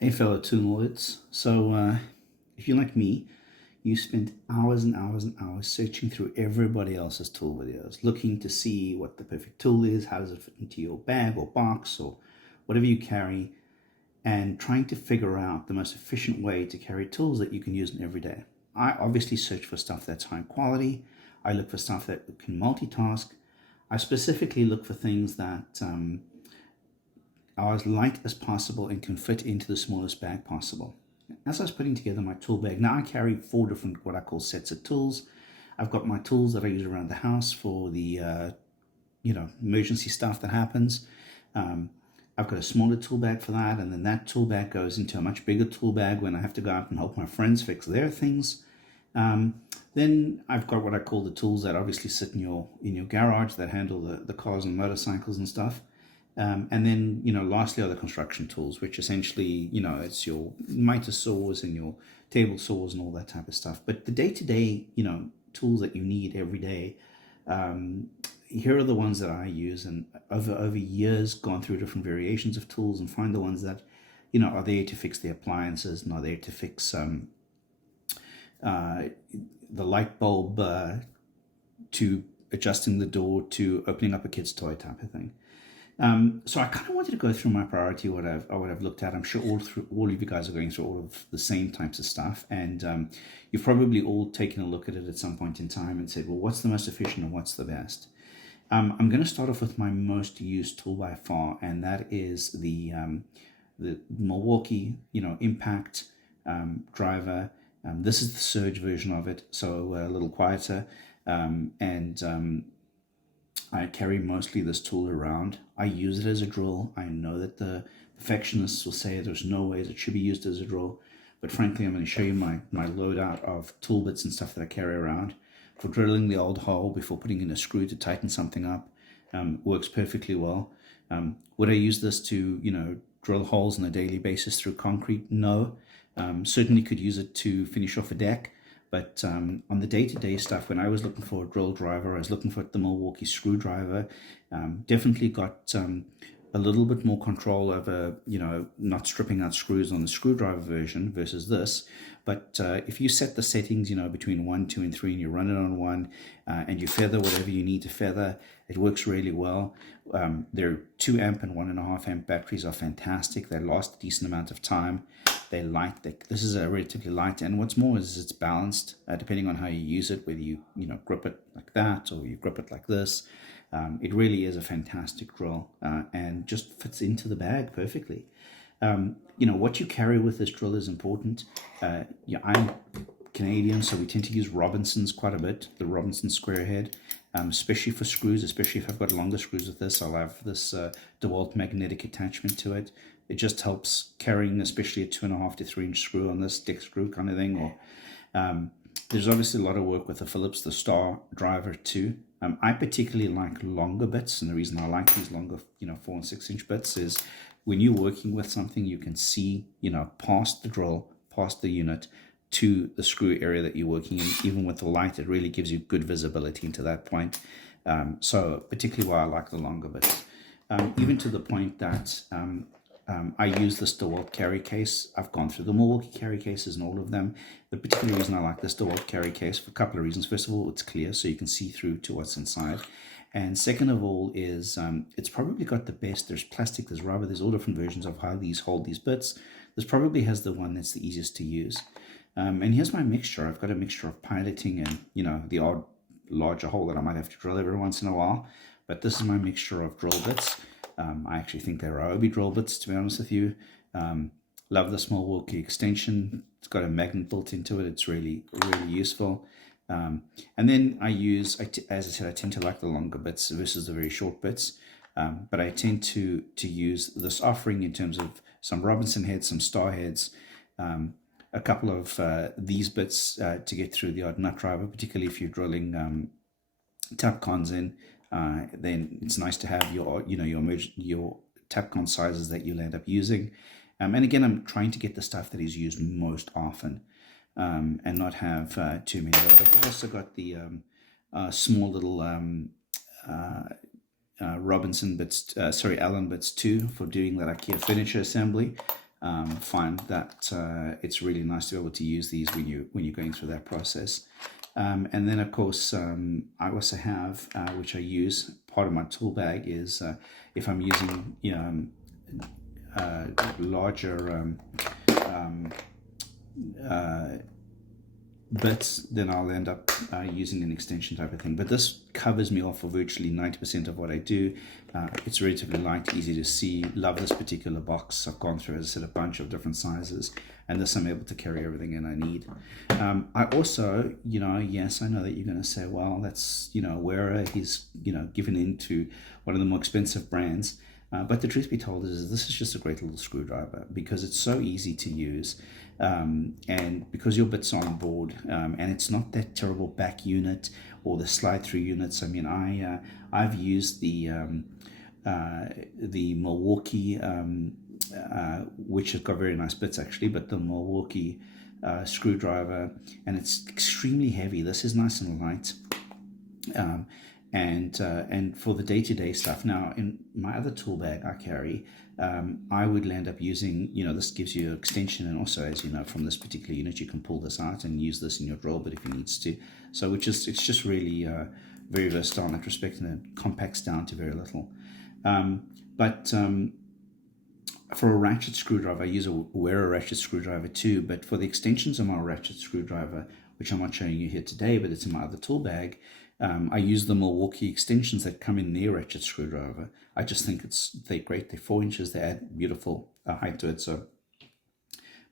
Hey fellow toolnerds. If you're like me, you spent hours and hours and hours searching through everybody else's tool videos, looking to see what the perfect tool is, how does it fit into your bag or box or whatever you carry, and trying to figure out the most efficient way to carry tools that you can use in every day. I obviously search for stuff that's high quality. I look for stuff that can multitask. I specifically look for things that are as light as possible and can fit into the smallest bag possible. As I was putting together my tool bag, now I carry four different what I call sets of tools. I've got my tools that I use around the house for the emergency stuff that happens. Um, I've got a smaller tool bag for that, and then that tool bag goes into a much bigger tool bag when I have to go out and help my friends fix their things. Um, then I've got what I call the tools that obviously sit in your garage that handle the cars and motorcycles and stuff. And then, lastly are the construction tools, which essentially, it's your miter saws and your table saws and all that type of stuff. But the day-to-day, tools that you need every day, here are the ones that I use, and over years gone through different variations of tools and find the ones that, are there to fix the appliances and are there to fix uh, the light bulb, to adjusting the door to opening up a kid's toy type of thing. So I kind of wanted to go through my priority, what I've looked at. I'm sure all of you guys are going through all of the same types of stuff, and you've probably all taken a look at it at some point in time and said, well, what's the most efficient and what's the best? I'm going to start off with my most used tool by far, and that is the Milwaukee, Impact driver. This is the Surge version of it, so a little quieter, and I carry mostly this tool around. I use it as a drill. I know that the perfectionists will say there's no ways it should be used as a drill, but frankly, I'm going to show you my loadout of tool bits and stuff that I carry around. For drilling the old hole before putting in a screw to tighten something up, works perfectly well. Would I use this to, drill holes on a daily basis through concrete? No. Certainly could use it to finish off a deck. But on the day-to-day stuff, when I was looking for a drill driver, I was looking for the Milwaukee screwdriver. Definitely got a little bit more control over, not stripping out screws on the screwdriver version versus this. But if you set the settings, between 1, 2, and 3, and you run it on 1, and you feather whatever you need to feather, it works really well. Their 2 amp and 1.5 amp batteries are fantastic. They last a decent amount of time. They're light. This is a relatively light, and what's more is it's balanced depending on how you use it, whether you grip it like that or you grip it like this. It really is a fantastic drill, and just fits into the bag perfectly. What you carry with this drill is important. I'm Canadian, so we tend to use Robinsons quite a bit, the Robinson square head, especially for screws, especially if I've got longer screws with this. I'll have this DeWalt magnetic attachment to it. It just helps carrying, especially a 2.5 to 3 inch screw on this stick screw kind of thing. Or there's obviously a lot of work with the Phillips, the Star driver too. I particularly like longer bits, and the reason I like these longer, 4 and 6 inch bits is when you're working with something, you can see, past the drill, past the unit to the screw area that you're working in. Even with the light, it really gives you good visibility into that point. So particularly why I like the longer bits. Even to the point that I use this DeWalt carry case. I've gone through the Milwaukee carry cases and all of them. The particular reason I like this DeWalt carry case for a couple of reasons. First of all, it's clear, so you can see through to what's inside. And second of all is it's probably got the best. There's plastic, there's rubber, there's all different versions of how these hold these bits. This probably has the one that's the easiest to use. And here's my mixture. I've got a mixture of piloting and, the odd larger hole that I might have to drill every once in a while. But this is my mixture of drill bits. I actually think they're Ryobi drill bits, to be honest with you. Love the small Milwaukee extension. It's got a magnet built into it. It's really, really useful. And then I use, as I said, I tend to like the longer bits versus the very short bits. But I tend to use this offering in terms of some Robinson heads, some Star heads, a couple of these bits to get through the odd nut driver, particularly if you're drilling Tapcons in. Then it's nice to have your Tapcon sizes that you'll end up using. And again, I'm trying to get the stuff that is used most often, and not have too many of it. I've also got the small little Robinson bits, Allen bits too, for doing that IKEA furniture assembly. find that it's really nice to be able to use these when you're going through that process. And then of course I also have which I use, part of my tool bag is if I'm using larger bits, then I'll end up using an extension type of thing. But this covers me off for virtually 90% of what I do. It's relatively light, easy to see. Love this particular box. I've gone through, as I said, a bunch of different sizes, and this I'm able to carry everything in I need. I also, yes, I know that you're going to say, well, that's, where he's, given into one of the more expensive brands. But the truth be told is this is just a great little screwdriver because it's so easy to use, and because your bits are on board, and it's not that terrible back unit or the slide through units. I mean, I've used the Milwaukee, which has got very nice bits actually, but the Milwaukee screwdriver, and it's extremely heavy. This is nice and light. And for the day-to-day stuff, now in my other tool bag I carry, I would end up using, this gives you an extension, and also, as you know, from this particular unit you can pull this out and use this in your drill bit if you needs to. So it's just really very versatile in that respect, and it compacts down to very little. But for a ratchet screwdriver, I wear a ratchet screwdriver too, but for the extensions of my ratchet screwdriver, which I'm not showing you here today, but it's in my other tool bag, I use the Milwaukee extensions that come in their ratchet screwdriver. I just think they're great. They're 4 inches. They add beautiful height to it. So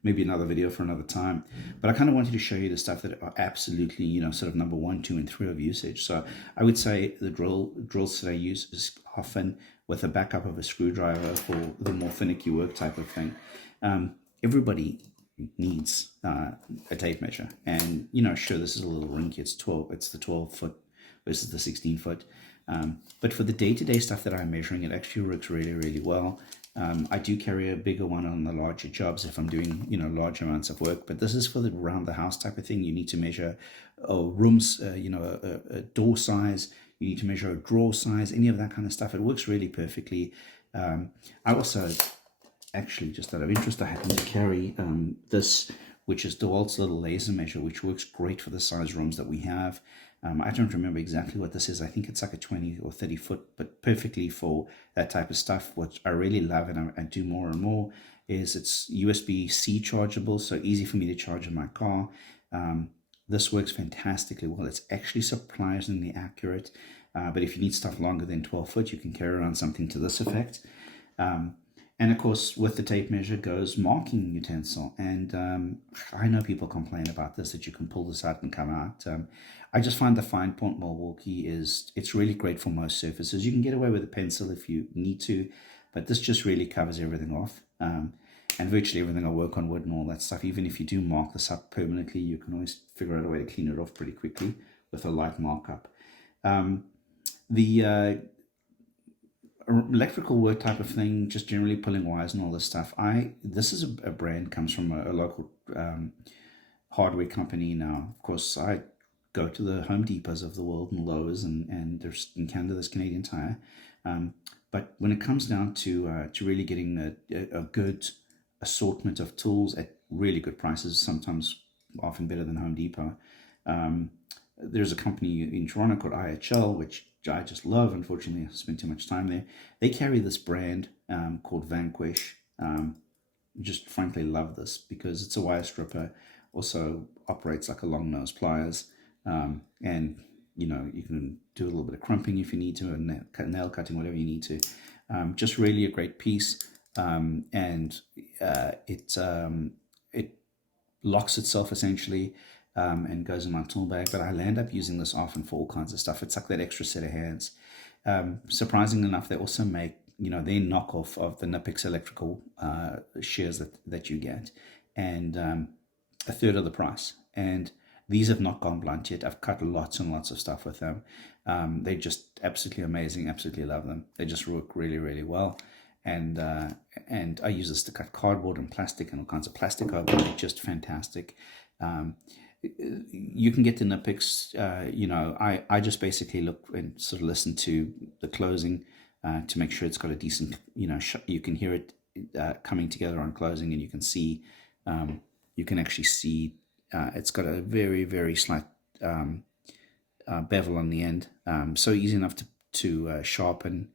maybe another video for another time. But I kind of wanted to show you the stuff that are absolutely, sort of number 1, 2, and 3 of usage. So I would say the drills that I use is often with a backup of a screwdriver for the more finicky work type of thing. Everybody needs a tape measure, and sure, this is a little rinky. It's the 12 foot versus the 16 foot. But for the day-to-day stuff that I'm measuring, it actually works really, really well. I do carry a bigger one on the larger jobs if I'm doing, large amounts of work. But this is for the around the house type of thing. You need to measure rooms, a door size. You need to measure a drawer size, any of that kind of stuff. It works really perfectly. I also, actually, just out of interest, I happen to carry this, which is DeWalt's little laser measure, which works great for the size rooms that we have. I don't remember exactly what this is. I think it's like a 20 or 30 foot, but perfectly for that type of stuff. What I really love, and I do more and more, is it's USB-C chargeable, so easy for me to charge in my car. This works fantastically well. It's actually surprisingly accurate, but if you need stuff longer than 12 foot, you can carry around something to this effect. And of course, with the tape measure goes marking utensil. And I know people complain about this, that you can pull this out and come out. I just find the fine point Milwaukee it's really great for most surfaces. You can get away with a pencil if you need to, but this just really covers everything off. And virtually everything I work on wood and all that stuff. Even if you do mark this up permanently, you can always figure out a way to clean it off pretty quickly with a light markup. The electrical work type of thing, just generally pulling wires and all this stuff. This is a brand, comes from a local hardware company. Now, of course, I go to the Home Depots of the world and Lowe's, and there's in Canada there's Canadian Tire. But when it comes down to really getting a good assortment of tools at really good prices, sometimes often better than Home Depot, there's a company in Toronto called IHL, which I just love. Unfortunately, I spent too much time there. They carry this brand called Vanquish. Just frankly love this because it's a wire stripper, also operates like a long nose pliers, and you can do a little bit of crimping if you need to, and nail cutting, whatever you need to. Just really a great piece, and it locks itself essentially. And goes in my tool bag, but I'll end up using this often for all kinds of stuff. It's like that extra set of hands. Surprisingly enough, they also make, their knockoff of the Nipix electrical shears that you get, and a third of the price. And these have not gone blunt yet. I've cut lots and lots of stuff with them. They're just absolutely amazing. Absolutely love them. They just work really, really well. And I use this to cut cardboard and plastic and all kinds of plastic over. They're just fantastic. You can get the Nipix, I just basically look and sort of listen to the closing to make sure it's got a decent, you can hear it coming together on closing, and you can see, you can actually see it's got a very, very slight bevel on the end, so easy enough to sharpen.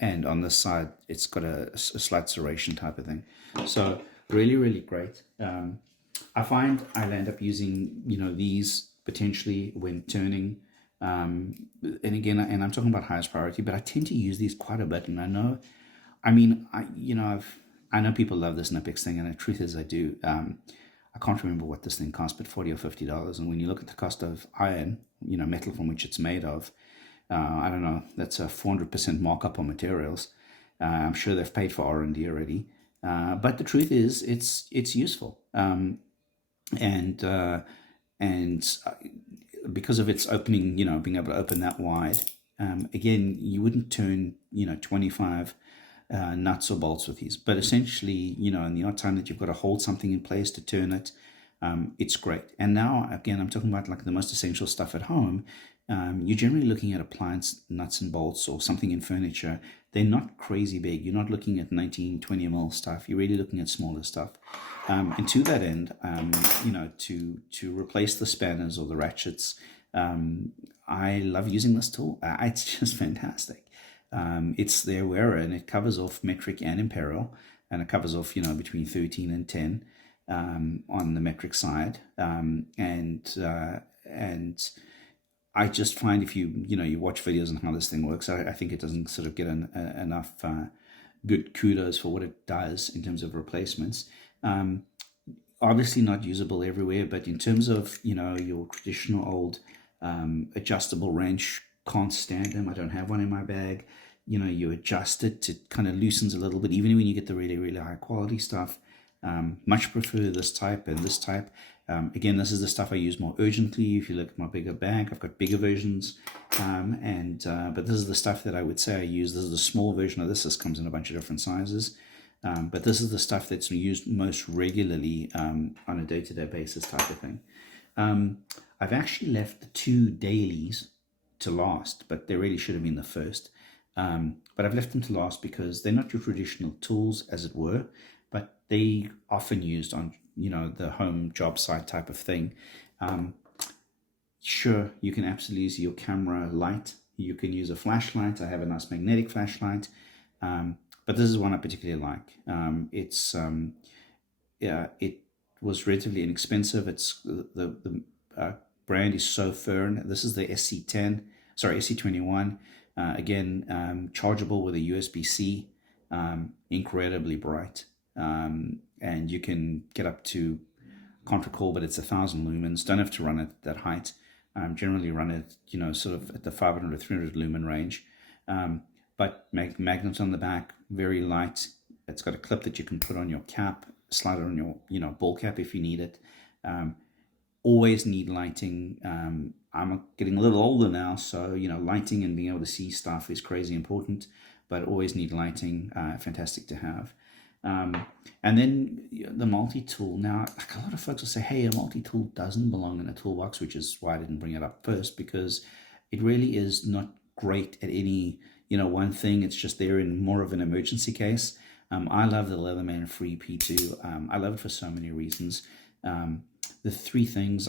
And on this side, it's got a slight serration type of thing. So really, really great. I find I'll end up using, these potentially when turning. And again, and I'm talking about highest priority, but I tend to use these quite a bit. And I know, I mean, I know people love this Nipix thing, and the truth is I do. I can't remember what this thing cost, but $40 or $50. And when you look at the cost of iron, metal from which it's made of, I don't know, that's a 400% markup on materials. I'm sure they've paid for R&D already. But the truth is, it's useful. And because of its opening, being able to open that wide, again, you wouldn't turn, 25 nuts or bolts with these. But essentially, in the odd time that you've got to hold something in place to turn it, it's great. And now, again, I'm talking about like the most essential stuff at home. You're generally looking at appliance nuts and bolts or something in furniture. They're not crazy big. You're not looking at 19, 20 mil stuff. You're really looking at smaller stuff. And to that end, to replace the spanners or the ratchets, I love using this tool. It's just fantastic. It's their wearer, and it covers off metric and imperial, and it covers off, between 13 and 10 on the metric side. And I just find if you watch videos on how this thing works, I think it doesn't sort of get enough good kudos for what it does in terms of replacements. Obviously not usable everywhere, but in terms of your traditional old adjustable wrench, can't stand them. I don't have one in my bag. You adjust it to kind of loosens a little bit, even when you get the really, really high quality stuff. Much prefer this type and this type. Again, this is the stuff I use more urgently. If you look at my bigger bag, I've got bigger versions. But this is the stuff that I would say I use. This is the small version of this. This comes in a bunch of different sizes. But this is the stuff that's used most regularly on a day-to-day basis type of thing. I've actually left the 2 dailies to last, but they really should have been the first. But I've left them to last because they're not your traditional tools, as it were, but they often used on the home job site type of thing. Sure, you can absolutely use your camera light. You can use a flashlight. I have a nice magnetic flashlight, but this is one I particularly like. It was relatively inexpensive. It's the brand is So Fern. This is the SC21. Again, chargeable with a USB-C, incredibly bright. And you can get up to, can't recall, but it's 1,000 lumens. Don't have to run it at that height. Generally run it, sort of at the 500 or 300 lumen range. But magnets on the back, very light. It's got a clip that you can put on your cap, slide it on your, ball cap if you need it. Always need lighting. I'm getting a little older now, so lighting and being able to see stuff is crazy important, but always need lighting. Fantastic to have. And then the multi-tool. Now, like a lot of folks will say, hey, a multi-tool doesn't belong in a toolbox, which is why I didn't bring it up first, because it really is not great at any one thing. It's just there in more of an emergency case. I love the Leatherman Free P2. I love it for so many reasons. The 3 things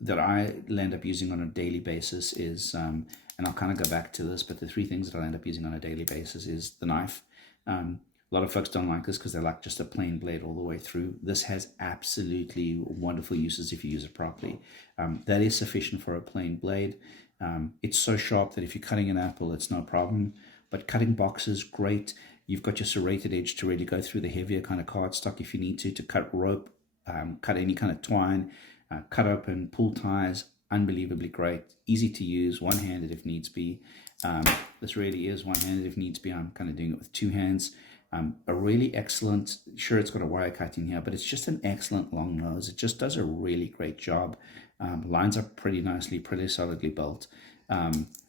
that I end up using on a daily basis is, and I'll kind of go back to this, but the 3 things that I end up using on a daily basis is the knife. A lot of folks don't like this because they like just a plain blade all the way through. This has absolutely wonderful uses if you use it properly. That is sufficient for a plain blade. It's so sharp that if you're cutting an apple, it's no problem. But cutting boxes, great. You've got your serrated edge to really go through the heavier kind of cardstock if you need to cut rope, cut any kind of twine, cut open, pull ties. Unbelievably great. Easy to use, one-handed if needs be. This really is one-handed if needs be. I'm kind of doing it with 2 hands. A really excellent, sure it's got a wire cut in here, but it's just an excellent long nose. It just does a really great job. Lines up pretty nicely, pretty solidly built.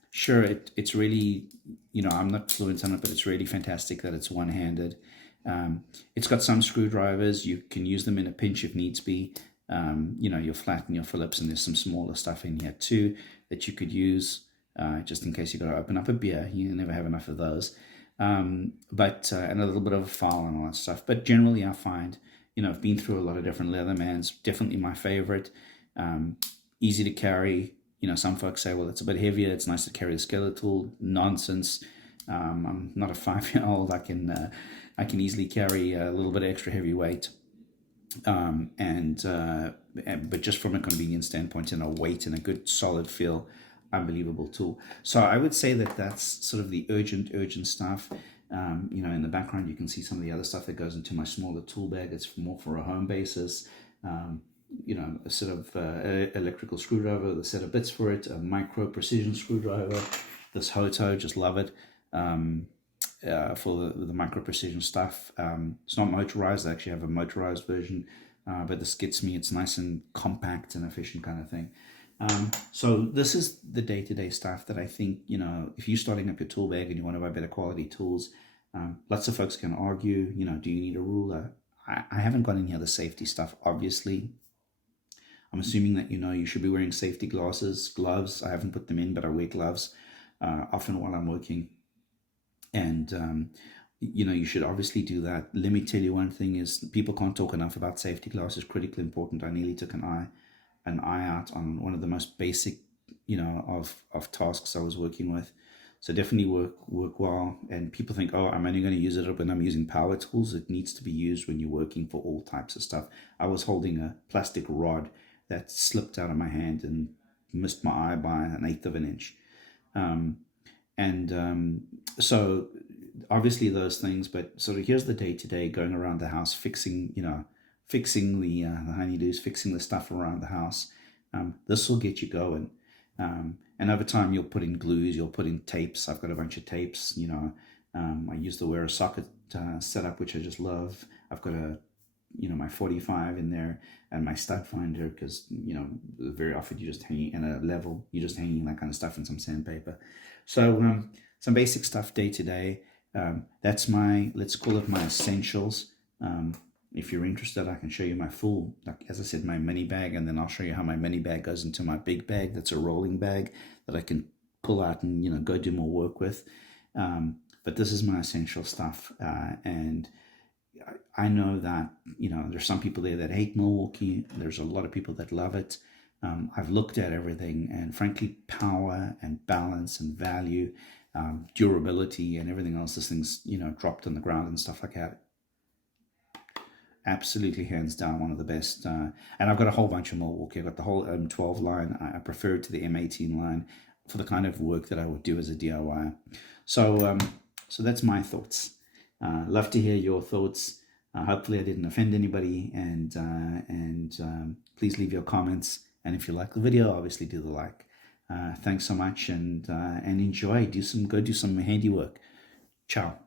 Sure, it's really, I'm not fluent on it, but it's really fantastic that it's one-handed. It's got some screwdrivers. You can use them in a pinch if needs be. Your flat and your Phillips, and there's some smaller stuff in here too that you could use just in case you've got to open up a beer. You never have enough of those. but and a little bit of a file and all that stuff. But generally, I find, I've been through a lot of different Leathermans. Definitely my favorite. Easy to carry. Some folks say, well, it's a bit heavier. It's nice to carry the Skeletal. Nonsense. I'm not a 5-year-old. I can easily carry a little bit of extra heavy weight. But just from a convenience standpoint and a weight and a good solid feel, unbelievable tool. So I would say that that's sort of the urgent stuff. In the background you can see some of the other stuff that goes into my smaller tool bag. It's more for a home basis. A sort of electrical screwdriver, the set of bits for it, a micro precision screwdriver, this Hoto, just love it. For the micro precision stuff. It's not motorized. I actually have a motorized version, but this gets me. It's nice and compact and efficient kind of thing. So this is the day-to-day stuff that I think, if you're starting up your tool bag and you want to buy better quality tools, lots of folks can argue, do you need a ruler? I haven't got any other safety stuff, obviously. I'm assuming that, you should be wearing safety glasses, gloves. I haven't put them in, but I wear gloves often while I'm working. And, you should obviously do that. Let me tell you one thing is people can't talk enough about safety glasses, critically important. I nearly took an eye out on one of the most basic, of tasks I was working with. So definitely work well. And people think, oh, I'm only going to use it when I'm using power tools. It needs to be used when you're working for all types of stuff. I was holding a plastic rod that slipped out of my hand and missed my eye by 1/8 of an inch. So obviously those things, but sort of here's the day-to-day going around the house, fixing the honeydews, fixing the stuff around the house. This will get you going. And over time you'll put in glues, you'll put in tapes. I've got a bunch of tapes, I use the wear a socket setup, which I just love. I've got my 45 in there and my stud finder, because very often you're just hanging in a level, you're just hanging that kind of stuff in some sandpaper. So some basic stuff day to day. That's let's call it my essentials. If you're interested, I can show you my full, like as I said, my mini bag, and then I'll show you how my mini bag goes into my big bag. That's a rolling bag that I can pull out and go do more work with. But this is my essential stuff, and I know that there's some people there that hate Milwaukee. There's a lot of people that love it. I've looked at everything, and frankly, power and balance and value, durability and everything else, this thing's dropped on the ground and stuff like that. Absolutely, hands down, one of the best. And I've got a whole bunch of Milwaukee. I've got the whole M12 line. I prefer it to the M18 line for the kind of work that I would do as a DIY. So that's my thoughts. Love to hear your thoughts. Hopefully I didn't offend anybody, and please leave your comments. And if you like the video, obviously do the like. Thanks so much, and enjoy. Go do some handiwork. Ciao.